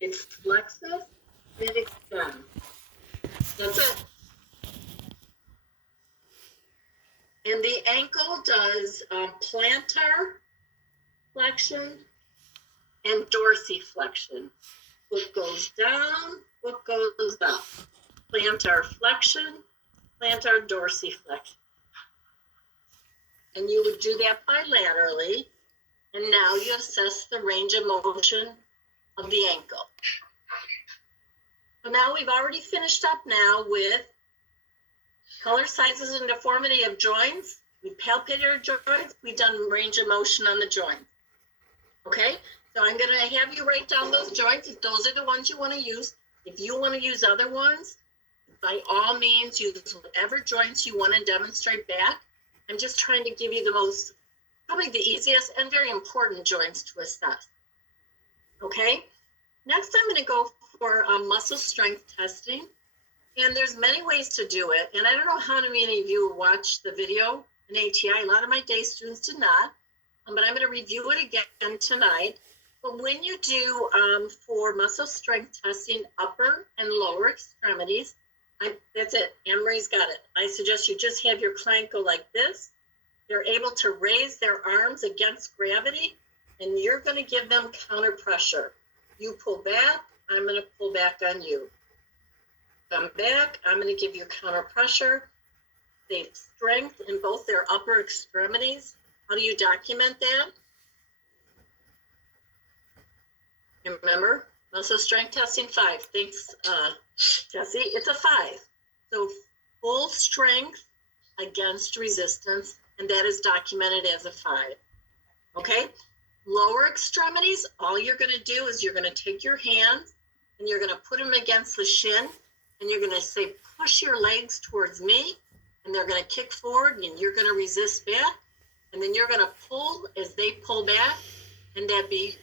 It flexes, it extends. That's it. And the ankle does plantar flexion and dorsiflexion. Foot goes down, foot goes up. Plantar flexion, plantar dorsiflexion. And you would do that bilaterally. And now you assess the range of motion of the ankle. So now we've already finished up now with color, sizes, and deformity of joints. We palpated our joints. We've done range of motion on the joint. Okay, so I'm going to have you write down those joints if those are the ones you want to use. If you want to use other ones, by all means, use whatever joints you want to demonstrate back. I'm just trying to give you the most, probably the easiest and very important joints to assess. Okay, next I'm going to go for muscle strength testing. And there's many ways to do it. And I don't know how many of you watched the video in ATI. A lot of my day students did not. But I'm going to review it again tonight. But when you do for muscle strength testing, upper and lower extremities, that's it. Anne-Marie's got it. I suggest you just have your client go like this. They're able to raise their arms against gravity, and you're going to give them counter pressure. You pull back, I'm going to pull back on you. Come back, I'm going to give you counter pressure. They have strength in both their upper extremities. How do you document that? And remember, muscle strength testing 5. Thanks, Jesse. It's a 5. So full strength against resistance, and that is documented as a 5. Okay? Lower extremities, all you're going to do is you're going to take your hands and you're going to put them against the shin, and you're going to say, push your legs towards me, and they're going to kick forward, and you're going to resist back, and then you're going to pull as they pull back, and that'd be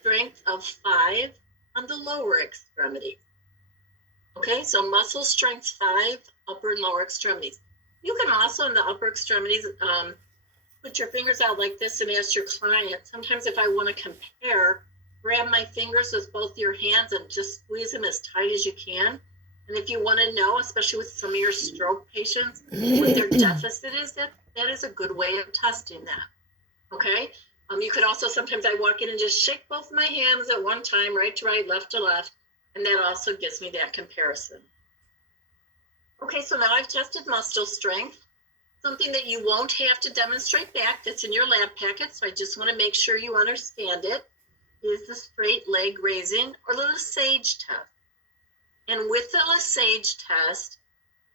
strength of 5 on the lower extremity. Okay, so muscle strength 5, upper and lower extremities. You can also, in the upper extremities, put your fingers out like this and ask your client, sometimes if I want to compare, grab my fingers with both your hands and just squeeze them as tight as you can. And if you want to know, especially with some of your stroke patients, what their deficit is, that is a good way of testing that. Okay? You could also, sometimes I walk in and just shake both my hands at one time, right to right, left to left, and that also gives me that comparison. Okay, so now I've tested muscle strength. Something that you won't have to demonstrate back that's in your lab packet, so I just want to make sure you understand it, is the straight leg raising or the Lesage test. And with the Lesage test,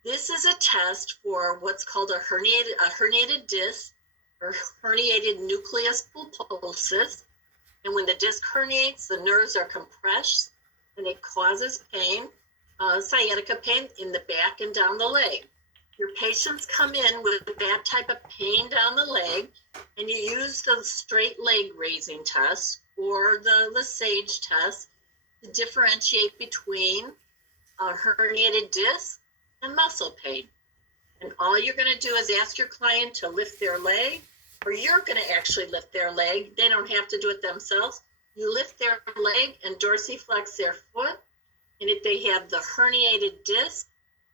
this is a test for what's called a herniated disc or herniated nucleus pulposus. And when the disc herniates, the nerves are compressed and it causes pain, sciatica pain in the back and down the leg. Your patients come in with that type of pain down the leg, and you use the straight leg raising test or the Lesage test to differentiate between a herniated disc and muscle pain. And all you're going to do is ask your client to lift their leg, or you're going to actually lift their leg. They don't have to do it themselves. You lift their leg and dorsiflex their foot. And if they have the herniated disc,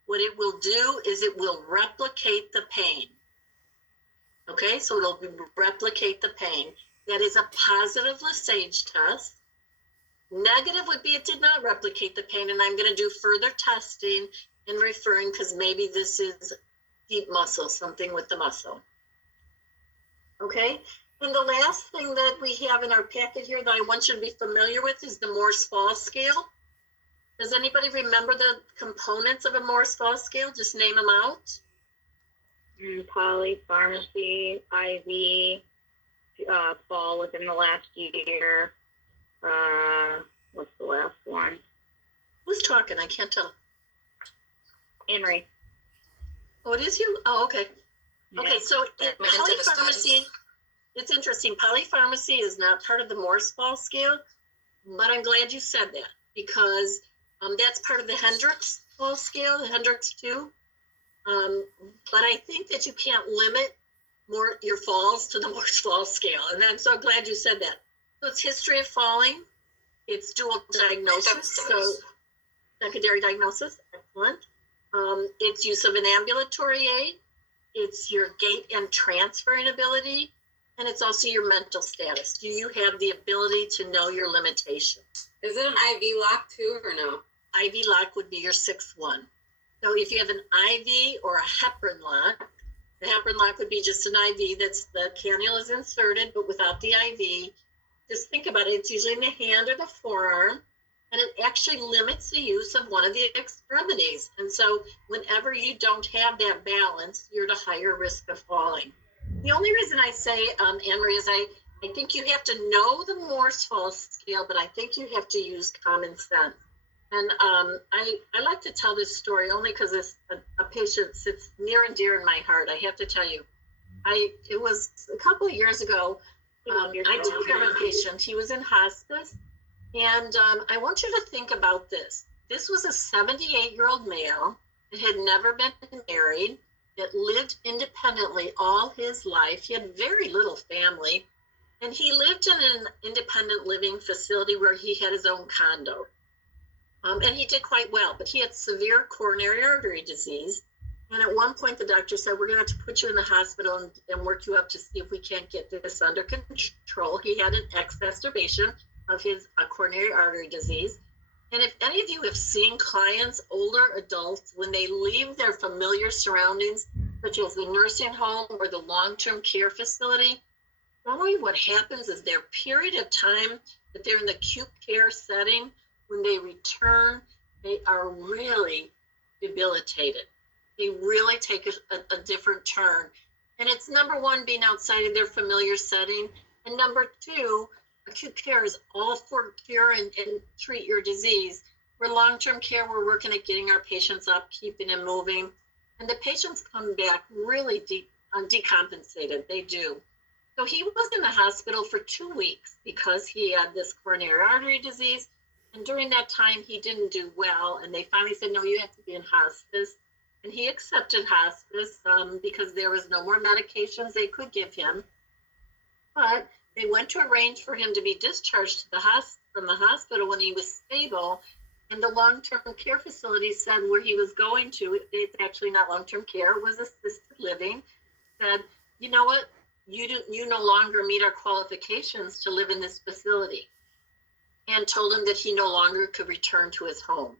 what it will do is it will replicate the pain. Okay, so it'll replicate the pain. That is a positive Lesage test. Negative would be it did not replicate the pain, and I'm going to do further testing and referring because maybe this is deep muscle, something with the muscle. Okay, and the last thing that we have in our packet here that I want you to be familiar with is the Morse-Fall scale. Does anybody remember the components of a Morse-Fall scale? Just name them out. Polypharmacy, IV, fall within the last year. What's the last one? Who's talking? I can't tell. Henry. Oh, it is you? Oh, okay. Yeah. Okay, so polypharmacy, it's interesting. Polypharmacy is not part of the Morse-Fall scale, but I'm glad you said that because that's part of the Hendricks-Fall scale, the Hendricks 2. But I think that you can't limit your falls to the Morse-Fall scale, and I'm so glad you said that. So it's history of falling, It's dual diagnosis, so secondary diagnosis, excellent. It's use of an ambulatory aid. It's your gait and transferring ability, and it's also your mental status. Do you have the ability to know your limitations? Is it an IV lock too, or no? IV lock would be your sixth one. So if you have an IV or a heparin lock, the heparin lock would be just an IV that's the cannula is inserted, but without the IV. Just think about it. It's usually in the hand or the forearm, and it actually limits the use of one of the extremities. And so whenever you don't have that balance, you're at a higher risk of falling. The only reason I say, Anne-Marie, is I think you have to know the Morse fall scale, but I think you have to use common sense. And I like to tell this story only because it's a patient sits near and dear in my heart. I have to tell you, it was a couple of years ago. I took care of a patient. He was in hospice. And I want you to think about this. This was a 78-year-old male that had never been married, that lived independently all his life. He had very little family. And he lived in an independent living facility where he had his own condo. And he did quite well, but he had severe coronary artery disease. And at one point, the doctor said, we're going to have to put you in the hospital and work you up to see if we can't get this under control. He had an exacerbation of his coronary artery disease. And if any of you have seen clients, older adults, when they leave their familiar surroundings, such as the nursing home or the long-term care facility, normally what happens is their period of time that they're in the acute care setting, when they return, they are really debilitated. They really take a different turn. And it's number one, being outside of their familiar setting. And number two, acute care is all for cure and treat your disease. For long-term care, we're working at getting our patients up, keeping them moving. And the patients come back really decompensated. They do. So he was in the hospital for 2 weeks because he had this coronary artery disease. And during that time, he didn't do well. And they finally said, no, you have to be in hospice. And he accepted hospice because there was no more medications they could give him. But they went to arrange for him to be discharged to from the hospital when he was stable. And the long-term care facility said where he was going to, it's actually not long-term care, it was assisted living, said, you know what, you no longer meet our qualifications to live in this facility. And told him that he no longer could return to his home.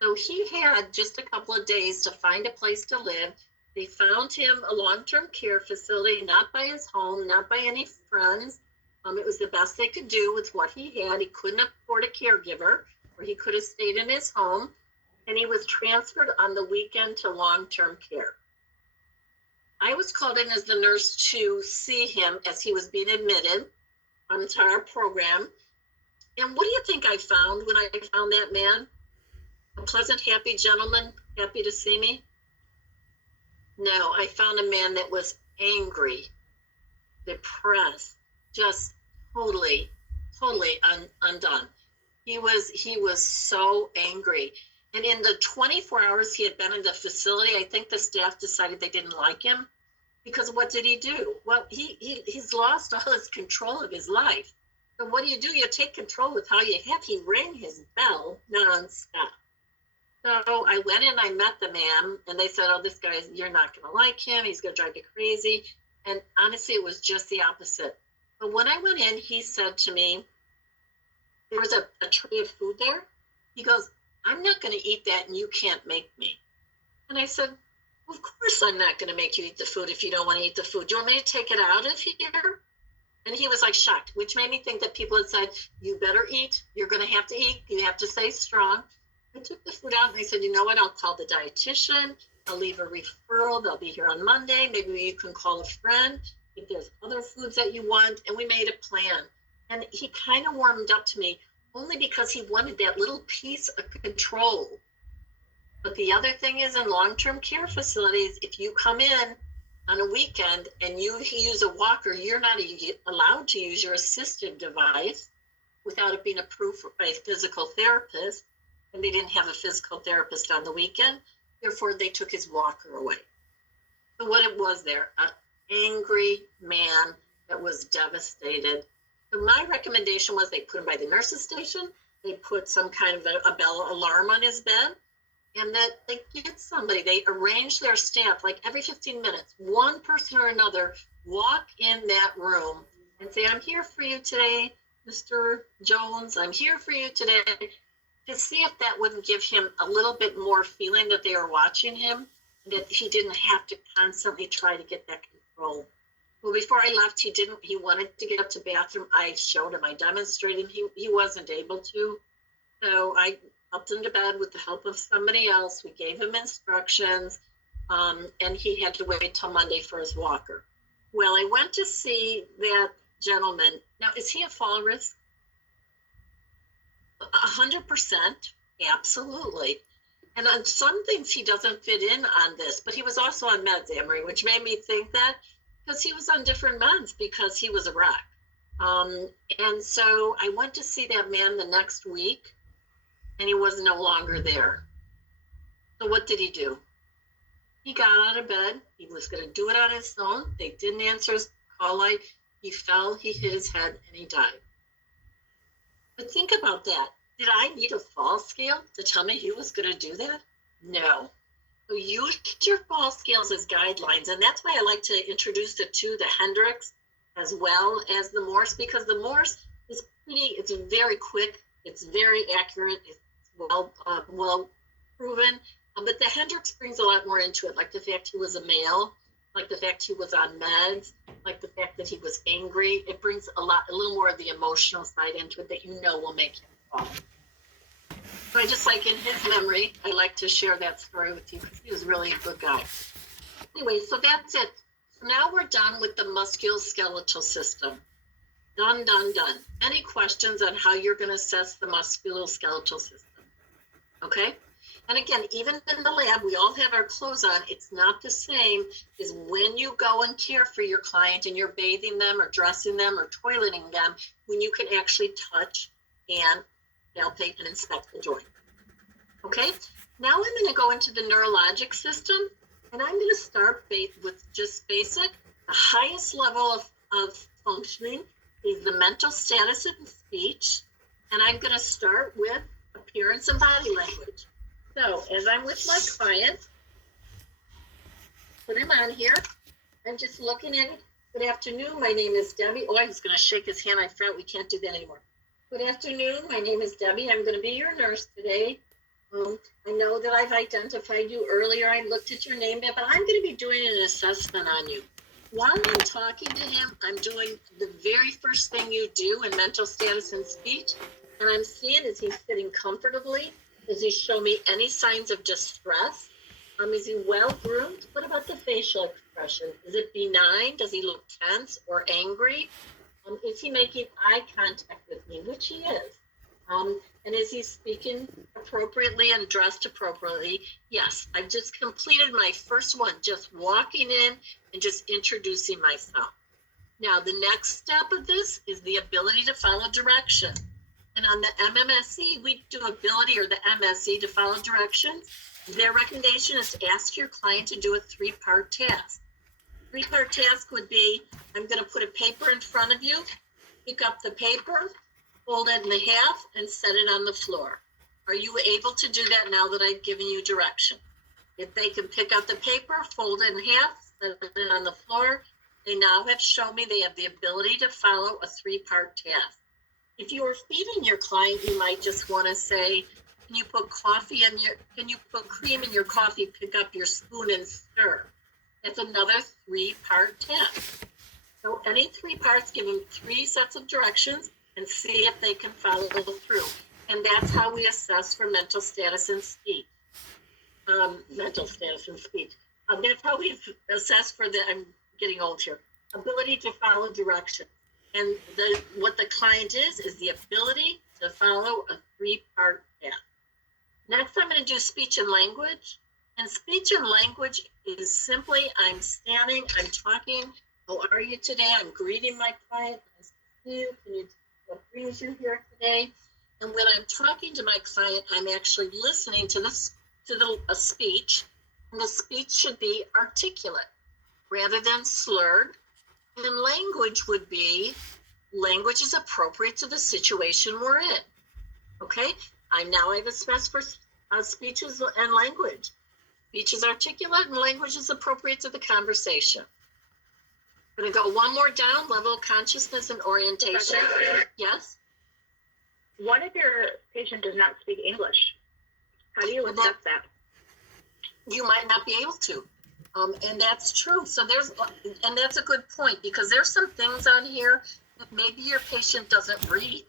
So he had just a couple of days to find a place to live. They found him a long-term care facility, not by his home, not by any friends. It was the best they could do with what he had. He couldn't afford a caregiver, or he could have stayed in his home. And he was transferred on the weekend to long-term care. I was called in as the nurse to see him as he was being admitted to our program. And what do you think I found when I found that man? A pleasant, happy gentleman, happy to see me? No, I found a man that was angry, depressed, just totally undone. He was so angry. And in the 24 hours he had been in the facility, I think the staff decided they didn't like him because what did he do? Well, he's lost all his control of his life. So what do? You take control with how you have. He rang his bell nonstop. So I went in, I met the man, and they said, oh, this guy, you're not going to like him. He's going to drive you crazy. And honestly, it was just the opposite. But when I went in, he said to me, there was a tray of food there. He goes, I'm not going to eat that, and you can't make me. And I said, of course I'm not going to make you eat the food if you don't want to eat the food. Do you want me to take it out of here? And he was like shocked, which made me think that people had said, you better eat. You're going to have to eat. You have to stay strong. I took the food out and I said, you know what? I'll call the dietitian. I'll leave a referral. They'll be here on Monday. Maybe you can call a friend if there's other foods that you want. And we made a plan. And he kind of warmed up to me only because he wanted that little piece of control. But the other thing is in long-term care facilities, if you come in on a weekend and you use a walker, you're not allowed to use your assistive device without it being approved by a physical therapist. And they didn't have a physical therapist on the weekend. Therefore, they took his walker away. So what it was there, an angry man that was devastated. So my recommendation was they put him by the nurse's station. They put some kind of a bell alarm on his bed, and that they get somebody. They arrange their staff like every 15 minutes, one person or another walk in that room and say, "I'm here for you today, Mr. Jones. I'm here for you today," to see if that wouldn't give him a little bit more feeling that they are watching him, and that he didn't have to constantly try to get that control. Well, before I left, he wanted to get up to bathroom. I showed him, I demonstrated him. He wasn't able to. So I helped him to bed with the help of somebody else. We gave him instructions, and he had to wait till Monday for his walker. Well, I went to see that gentleman. Now, is he a fall risk? 100%, absolutely. And on some things he doesn't fit in on this, but he was also on meds, Emery, which made me think that because he was on different meds because he was a wreck. And so I went to see that man the next week, and he was no longer there. So what did he do? He got out of bed. He was going to do it on his own. They didn't answer his call light. He fell, he hit his head, and he died. But think about that. Did I need a fall scale to tell me he was going to do that? No. So use your fall scales as guidelines. And that's why I like to introduce the two, the Hendricks as well as the Morse, because the Morse is it's very quick. It's very accurate. It's well proven. But the Hendricks brings a lot more into it, like the fact he was a male, like the fact he was on meds, like the fact that he was angry. It brings a little more of the emotional side into it that will make him fall. So I just like in his memory, I like to share that story with you because he was really a good guy. Anyway, so that's it. So now we're done with the musculoskeletal system. Done. Any questions on how you're going to assess the musculoskeletal system? Okay? And again, even in the lab, we all have our clothes on. It's not the same as when you go and care for your client and you're bathing them or dressing them or toileting them, when you can actually touch and palpate and inspect the joint. Okay, now I'm going to go into the neurologic system, and I'm going to start with just basic. The highest level of functioning is the mental status and speech, and I'm going to start with appearance and body language. So as I'm with my client, put him on here. I'm just looking at it. Good afternoon. My name is Debbie. Oh, I was going to shake his hand. I forgot we can't do that anymore. Good afternoon. My name is Debbie. I'm going to be your nurse today. I know that I've identified you earlier. I looked at your name, but I'm going to be doing an assessment on you. While I'm talking to him, I'm doing the very first thing you do in mental status and speech. And I'm seeing, is he sitting comfortably? Does he show me any signs of distress? Is he well-groomed? What about the facial expression? Is it benign? Does he look tense or angry? Is he making eye contact with me, which he is? And is he speaking appropriately and dressed appropriately? Yes, I've just completed my first one, just walking in and just introducing myself. Now, the next step of this is the ability to follow direction. And on the MMSE, we do ability, or the MSE, to follow directions. Their recommendation is to ask your client to do a 3-part task. 3-part task would be, I'm going to put a paper in front of you, pick up the paper, fold it in half, and set it on the floor. Are you able to do that now that I've given you direction? If they can pick up the paper, fold it in half, set it on the floor, they now have shown me they have the ability to follow a 3-part task. If you are feeding your client, you might just want to say, can you put cream in your coffee, pick up your spoon and stir? That's another 3-part task. So any 3 parts, give them 3 sets of directions and see if they can follow through. And that's how we assess for mental status and speech. That's how we assess for I'm getting old here, ability to follow direction. And what the client is the ability to follow a 3-part task. Next, I'm going to do speech and language. And speech and language is simply, I'm standing, I'm talking, how are you today? I'm greeting my client. Nice to see you. What brings you here today? And when I'm talking to my client, I'm actually listening to a speech. And the speech should be articulate rather than slurred. And then language would be language is appropriate to the situation we're in. Okay, I've assessed for speeches and language. Speech is articulate and language is appropriate to the conversation. I'm gonna go one more down, level of consciousness and orientation. Yes? What if your patient does not speak English? How do you Well, assess that? You might not be able to. And that's true. So and that's a good point, because there's some things on here that maybe your patient doesn't read.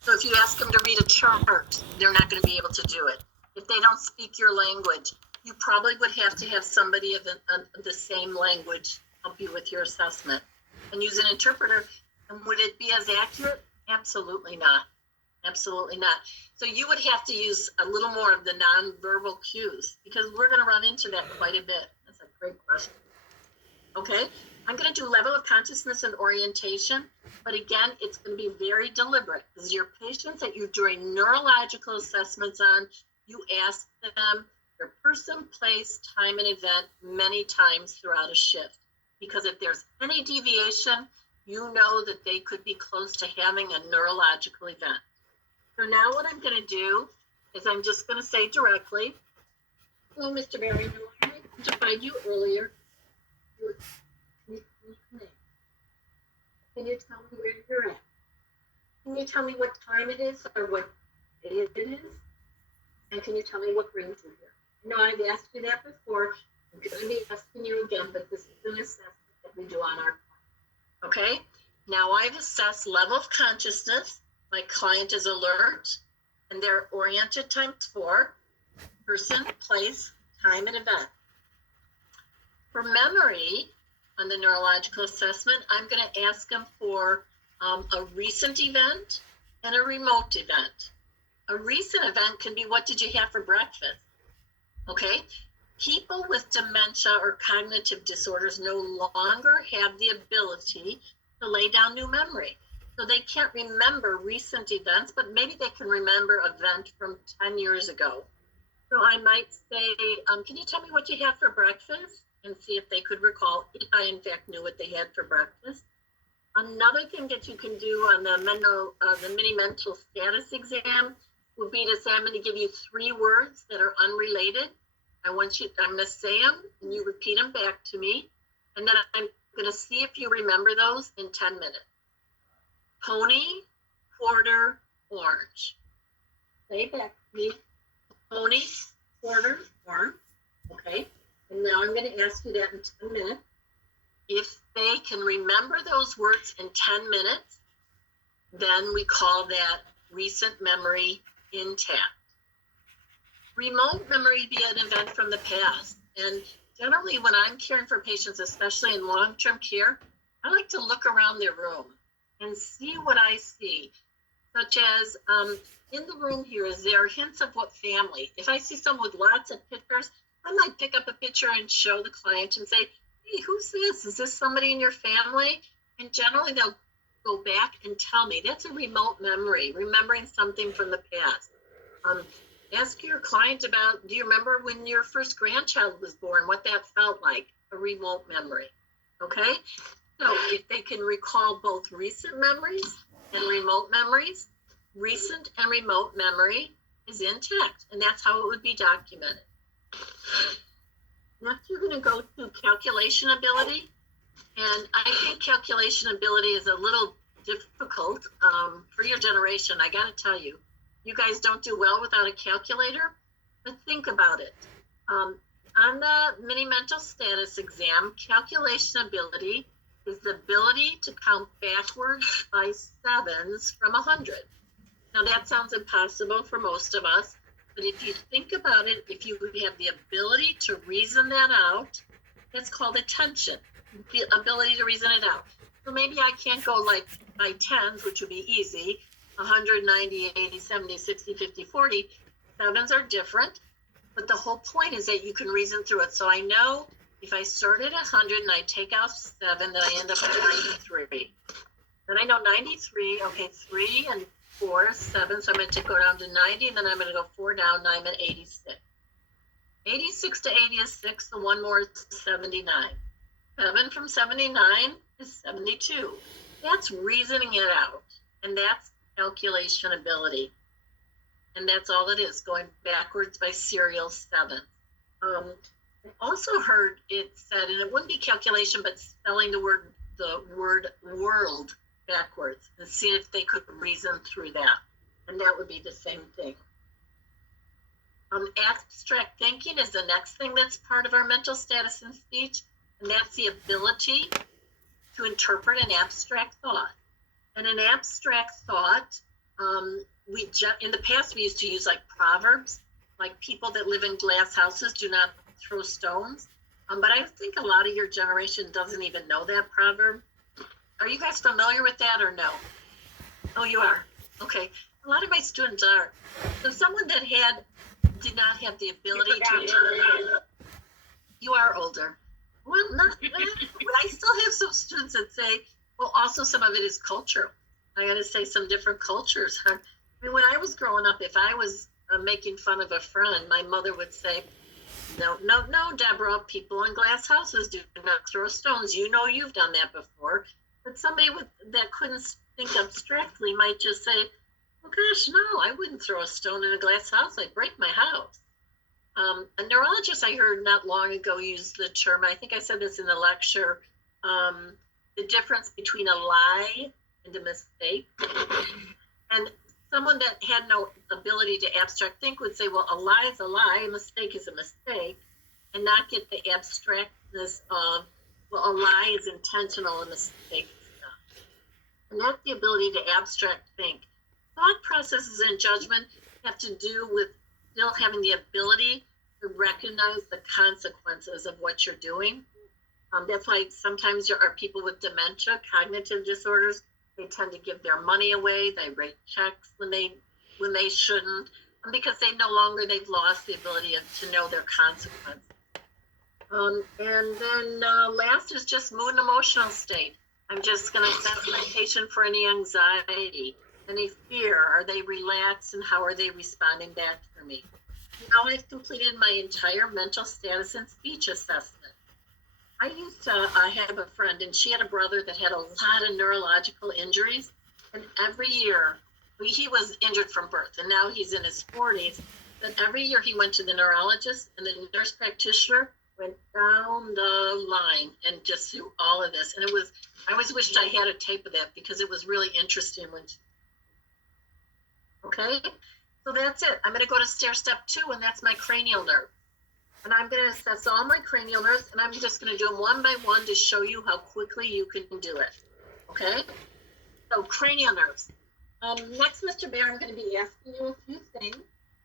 So if you ask them to read a chart, they're not going to be able to do it. If they don't speak your language, you probably would have to have somebody of the same language help you with your assessment and use an interpreter. And would it be as accurate? Absolutely not. Absolutely not. So you would have to use a little more of the nonverbal cues, because we're going to run into that quite a bit. That's a great question. Okay, I'm going to do level of consciousness and orientation, but again, it's going to be very deliberate, because your patients that you're doing neurological assessments on, you ask them their person, place, time, and event many times throughout a shift, because if there's any deviation, you know that they could be close to having a neurological event. So now what I'm going to do is I'm just going to say directly, hello, Mr. Barry, I identified you earlier. Can you tell me where you're at? Can you tell me what time it is or what day it is? And can you tell me what brings you here? No, I've asked you that before. I'm going to be asking you again, but this is an assessment that we do on our client. Okay? Now I've assessed level of consciousness. My client is alert, and they're oriented ×4, person, place, time, and event. For memory, on the neurological assessment, I'm going to ask them for a recent event and a remote event. A recent event can be, what did you have for breakfast? Okay? People with dementia or cognitive disorders no longer have the ability to lay down new memory. So they can't remember recent events, but maybe they can remember an event from 10 years ago. So I might say, can you tell me what you had for breakfast? And see if they could recall if I in fact knew what they had for breakfast. Another thing that you can do on the mini mental status exam would be to say, I'm going to give you 3 words that are unrelated. I'm going to say them and you repeat them back to me. And then I'm going to see if you remember those in 10 minutes. Pony, quarter, orange. Say back to me. Pony, quarter, orange. Okay. And now I'm going to ask you that in 10 minutes. If they can remember those words in 10 minutes, then we call that recent memory intact. Remote memory would be an event from the past. And generally when I'm caring for patients, especially in long-term care, I like to look around their room and see what I see. Such as in the room here, is there hints of what family? If I see someone with lots of pictures, I might pick up a picture and show the client and say, hey, who's this? Is this somebody in your family? And generally they'll go back and tell me. That's a remote memory, remembering something from the past. Ask your client about, do you remember when your first grandchild was born, what that felt like? A remote memory, okay? So if they can recall both recent memories and remote memories, recent and remote memory is intact, and that's how it would be documented. Next, you're going to go to calculation ability. And I think calculation ability is a little difficult for your generation. I got to tell you, you guys don't do well without a calculator, but think about it. On the mini mental status exam, calculation ability is the ability to count backwards by 7s from 100. Now that sounds impossible for most of us. But if you think about it, if you have the ability to reason that out, that's called attention, the ability to reason it out. So maybe I can't go like by 10s, which would be easy, 100, 90, 80, 70, 60, 50, 40. 7s are different, but the whole point is that you can reason through it. So I know if I start at 100 and I take out 7, then I end up at 93. Then I know 93, okay, 3 and 4 is 7, so I'm going to go down to 90, and then I'm going to go 4 down, and I'm at 86. 86 to 80 is 6, so one more is 79. 7 from 79 is 72. That's reasoning it out, and that's calculation ability. And that's all it is, going backwards by serial 7. I also heard it said, and it wouldn't be calculation, but spelling the word world backwards and see if they could reason through that. And that would be the same thing. Abstract thinking is the next thing that's part of our mental status and speech, and that's the ability to interpret an abstract thought. And an abstract thought, in the past we used to use like proverbs, like people that live in glass houses do not throw stones. But I think a lot of your generation doesn't even know that proverb. Are you guys familiar with that or no? Oh, you are? Okay. A lot of my students are. So someone that did not have the ability to, you are older. Well, not, but I still have some students that say, well, also some of it is culture. I got to say some different cultures. I mean, when I was growing up, if I was making fun of a friend, my mother would say, no, Deborah, people in glass houses do not throw stones. You know, you've done that before. But somebody that couldn't think abstractly might just say, oh gosh, no, I wouldn't throw a stone in a glass house. I'd break my house. A neurologist I heard not long ago use the term, I think I said this in the lecture, the difference between a lie and a mistake. And someone that had no ability to abstract think would say, well, a lie is a lie, a mistake is a mistake, and not get the abstractness of, well, a lie is intentional, a mistake is not. And that's the ability to abstract think. Thought processes and judgment have to do with still having the ability to recognize the consequences of what you're doing. That's why sometimes there are people with dementia, cognitive disorders. They tend to give their money away. They write checks when they shouldn't, because they've lost the ability to know their consequences. And then last is just mood and emotional state. I'm just going to assess my patient for any anxiety, any fear. Are they relaxed, and how are they responding back to me? Now I've completed my entire mental status and speech assessment. I have a friend, and she had a brother that had a lot of neurological injuries. And every year, he was injured from birth, and now he's in his 40s. But every year he went to the neurologist, and the nurse practitioner went down the line and just through all of this. And I always wished I had a tape of that, because it was really interesting okay? So that's it. I'm going to go to stair step 2, and that's my cranial nerve. And I'm going to assess all my cranial nerves, and I'm just going to do them one by one to show you how quickly you can do it. Okay? So cranial nerves. Next, Mr. Bear, I'm going to be asking you a few things.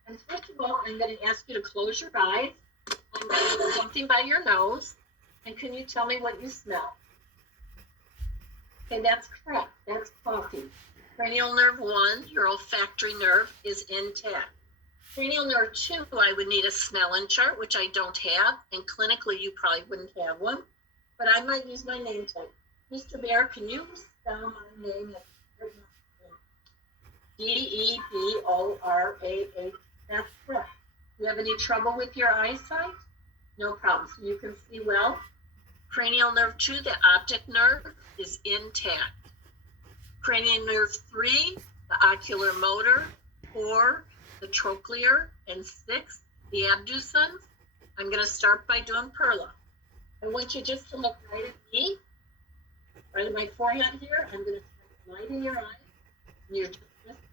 And first of all, I'm going to ask you to close your eyes. I'm going to put something by your nose. And can you tell me what you smell? Okay, that's correct. That's coffee. Cranial nerve 1, your olfactory nerve, is intact. Cranial nerve 2, I would need a Snellen chart, which I don't have, and clinically you probably wouldn't have one, but I might use my name tag. Mr. Bear, can you spell my name? Deborah. That's correct. Do you have any trouble with your eyesight? No problem. So you can see well. Cranial nerve 2, the optic nerve, is intact. Cranial nerve 3, the ocular motor. 4, the trochlear, and 6, the abducens. I'm going to start by doing Perla. I want you just to look right at me, right at my forehead here. I'm going to put light in your eyes, and you're just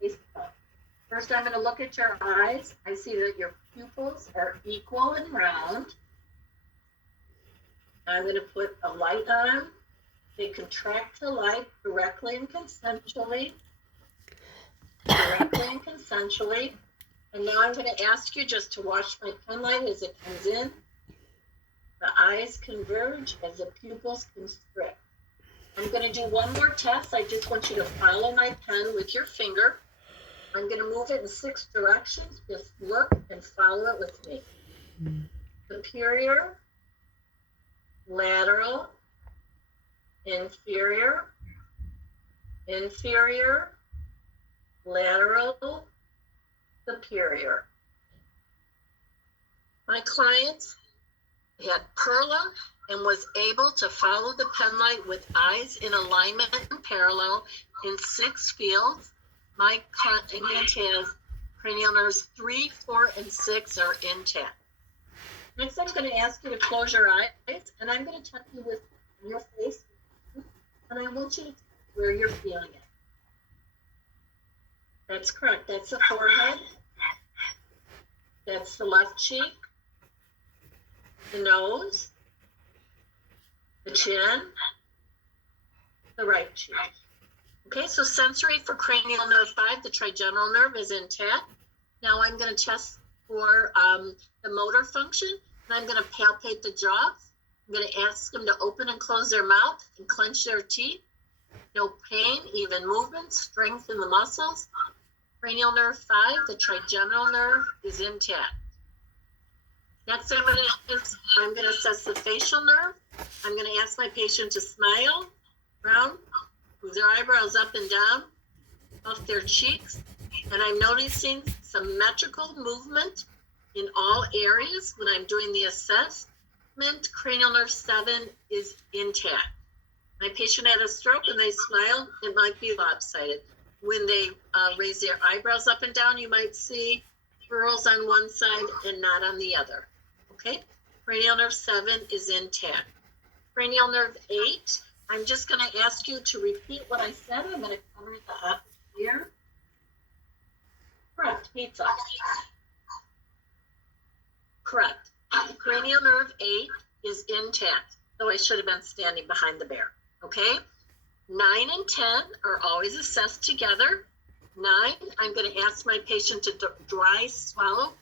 face up. First, I'm going to look at your eyes. I see that your pupils are equal and round. I'm going to put a light on. They contract to light directly and consensually. And now I'm going to ask you just to watch my pen light as it comes in. The eyes converge as the pupils constrict. I'm going to do one more test. I just want you to follow my pen with your finger. I'm going to move it in 6 directions. Just look and follow it with me. Superior, lateral, inferior, lateral, superior. My clients had Perla and was able to follow the pen light with eyes in alignment and parallel in 6 fields. My client has cranial nerves 3, 4, and 6 are intact. Next, I'm going to ask you to close your eyes, and I'm going to touch you with your face, and I want you to tell me where you're feeling it. That's correct. That's the forehead. That's the left cheek, the nose, the chin, the right cheek. Okay, so sensory for cranial nerve 5, the trigeminal nerve is intact. Now I'm going to test for the motor function, and I'm going to palpate the jaws. I'm going to ask them to open and close their mouth and clench their teeth. No pain, even movement, strength in the muscles. Cranial nerve 5, the trigeminal nerve is intact. Next, I'm going to assess the facial nerve. I'm going to ask my patient to smile, frown, move their eyebrows up and down, off their cheeks, and I'm noticing symmetrical movement in all areas when I'm doing the assessment. Cranial nerve 7 is intact. My patient had a stroke and they smiled, it might be lopsided. When they raise their eyebrows up and down, you might see furrows on one side and not on the other. Okay, cranial nerve 7 is intact. Cranial nerve 8, I'm just going to ask you to repeat what I said. I'm going to cover the up here. Correct, pizza. Correct. Cranial nerve 8 is intact, though I should have been standing behind the bear. Okay, 9 and 10 are always assessed together. 9, I'm going to ask my patient to dry swallow.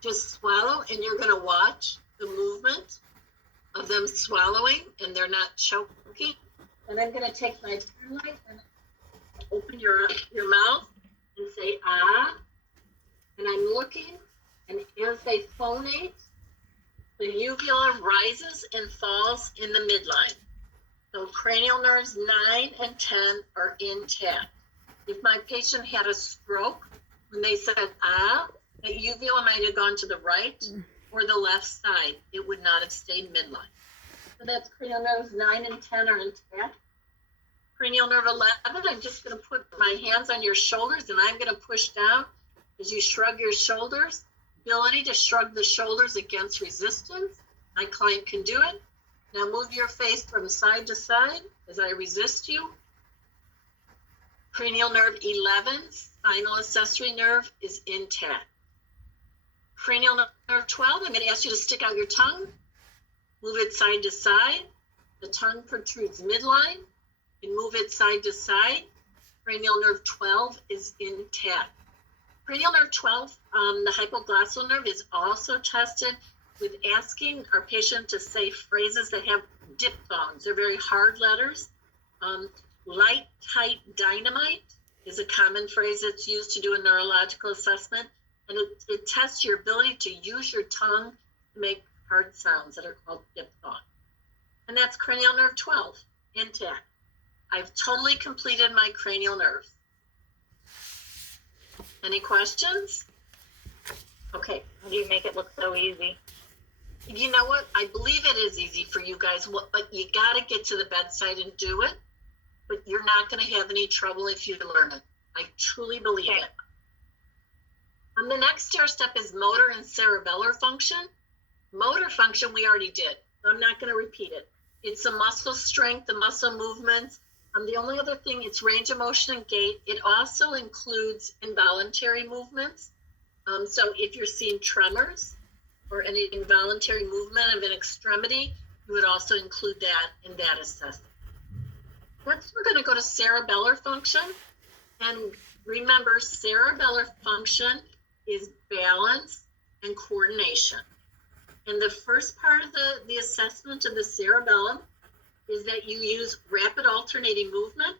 Just swallow, and you're going to watch the movement of them swallowing, and they're not choking. And I'm going to take my pen light and open your mouth and say, ah. And I'm looking, and as they phonate, the uvula rises and falls in the midline. So cranial nerves 9 and 10 are intact. If my patient had a stroke, when they said, ah, the uvula might have gone to the right or the left side. It would not have stayed midline. So that's cranial nerves 9 and 10 are intact. Cranial nerve 11, I'm just going to put my hands on your shoulders and I'm going to push down as you shrug your shoulders. Ability to shrug the shoulders against resistance. My client can do it. Now move your face from side to side as I resist you. Cranial nerve 11, spinal accessory nerve is intact. Cranial nerve 12, I'm going to ask you to stick out your tongue. Move it side to side. The tongue protrudes midline. And move it side to side. Cranial nerve 12 is intact. Cranial nerve 12, the hypoglossal nerve is also tested with asking our patient to say phrases that have diphthongs. They're very hard letters. Light, tight, dynamite is a common phrase that's used to do a neurological assessment. And it tests your ability to use your tongue to make hard sounds that are called diphthongs. And that's cranial nerve 12, intact. I've totally completed my cranial nerves. Any questions? Okay. How do you make it look so easy? You know what? I believe it is easy for you guys, but you got to get to the bedside and do it. But you're not going to have any trouble if you learn it. I truly believe it. And the next stair step is motor and cerebellar function. Motor function we already did, so I'm not going to repeat it. It's the muscle strength, the muscle movements. The only other thing, it's range of motion and gait. It also includes involuntary movements. So if you're seeing tremors or any involuntary movement of an extremity, you would also include that in that assessment. Next, we're going to go to cerebellar function. And remember, cerebellar function is balance and coordination. And the first part of the assessment of the cerebellum is that you use rapid alternating movement.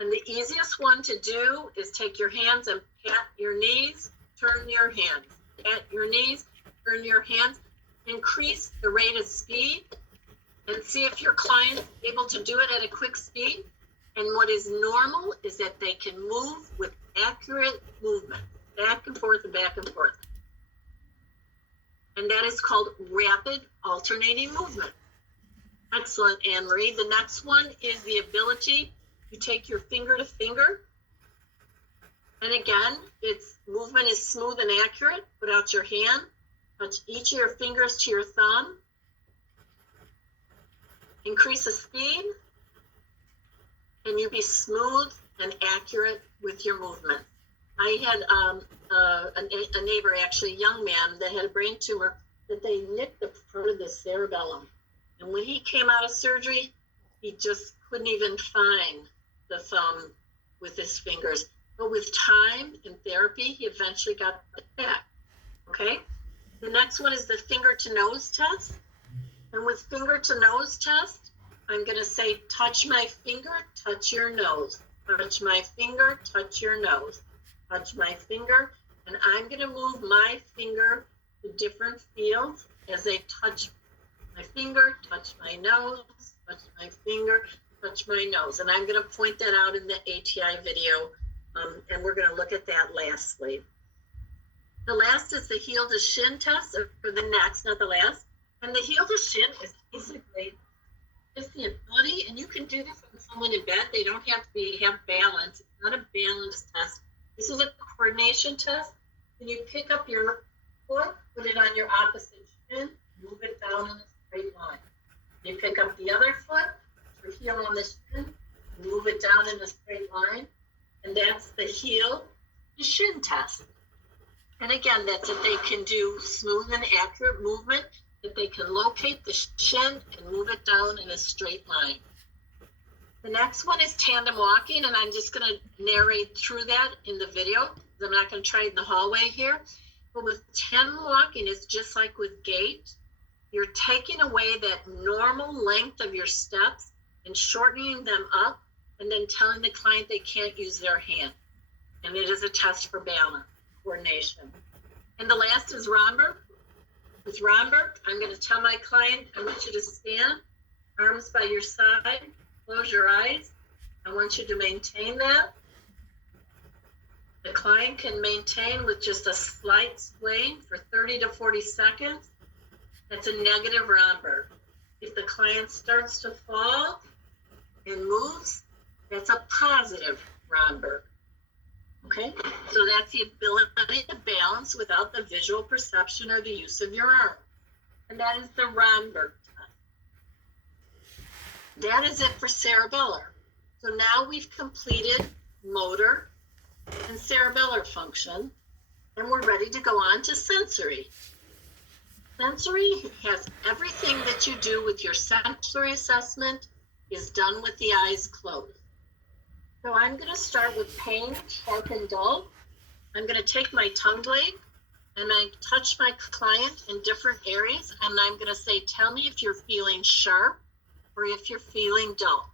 And the easiest one to do is take your hands and pat your knees, turn your hands. Pat your knees, turn your hands. Increase the rate of speed and see if your client is able to do it at a quick speed. And what is normal is that they can move with accurate movement, back and forth and back and forth. And that is is called rapid alternating movement. Excellent, Anne Marie. The next one is the ability to take your finger to finger. And again, its movement is smooth and accurate. Put out your hand, touch each of your fingers to your thumb. Increase the speed, and you be smooth and accurate with your movement. I had a neighbor, actually a young man, that had a brain tumor that they nicked the part of the cerebellum. And when he came out of surgery, he just couldn't even find the thumb with his fingers. But with time and therapy, he eventually got it back. Okay? The next one is the finger to nose test. And with finger to nose test, I'm going to say, touch my finger, touch your nose. Touch my finger, touch your nose. Touch my finger. And I'm going to move my finger to different fields as they touch my finger, touch my nose, touch my finger, touch my nose. And I'm going to point that out in the ATI video. And we're going to look at that lastly. The last is the heel to shin test, or the next, not the last. And the heel to shin is basically just the ability, and you can do this on someone in bed. They don't have to have balance. It's not a balance test. This is a coordination test. When you pick up your foot, put it on your opposite shin, move it down in a straight line. You pick up the other foot, your heel on the shin, move it down in a straight line. And that's the heel to shin test. And again, that's if they can do smooth and accurate movement, that they can locate the shin and move it down in a straight line. The next one is tandem walking, and I'm just going to narrate through that in the video. I'm not going to try it in the hallway here. But with tandem walking, it's just like with gait. You're taking away that normal length of your steps and shortening them up, and then telling the client they can't use their hand. And it is a test for balance, coordination. And the last is Romberg. With Romberg, I'm going to tell my client, I want you to stand, arms by your side, close your eyes. I want you to maintain that. The client can maintain with just a slight swaying for 30 to 40 seconds. That's a negative Romberg. If the client starts to fall and moves, that's a positive Romberg. Okay, so that's the ability to balance without the visual perception or the use of your arm. And that is the Romberg test. That is it for cerebellar. So now we've completed motor and cerebellar function, and we're ready to go on to sensory. Sensory has everything that you do with your sensory assessment is done with the eyes closed. So I'm going to start with pain, sharp and dull. I'm going to take my tongue blade and I touch my client in different areas, and I'm going to say, tell me if you're feeling sharp or if you're feeling dull.